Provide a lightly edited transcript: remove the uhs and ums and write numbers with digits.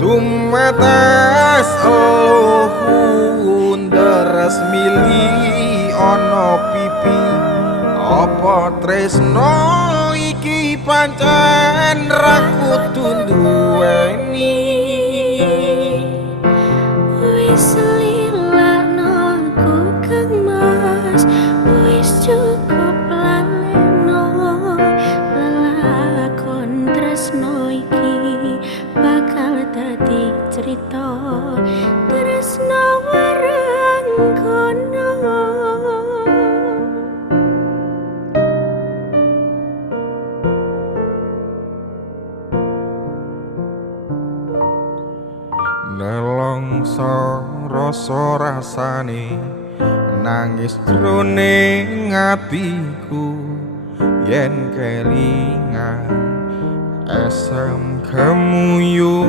Tumetes eluhun deres mili ana pipi apa tresno iki pancen ra kudu duweni Wis lilakno ku kang mas wis cukup laleno lelakon tresno iki bakal dadi cerita tresno warang kono nelongso rasa rasane nangis jroning atiku yen kelingan asam kemuyu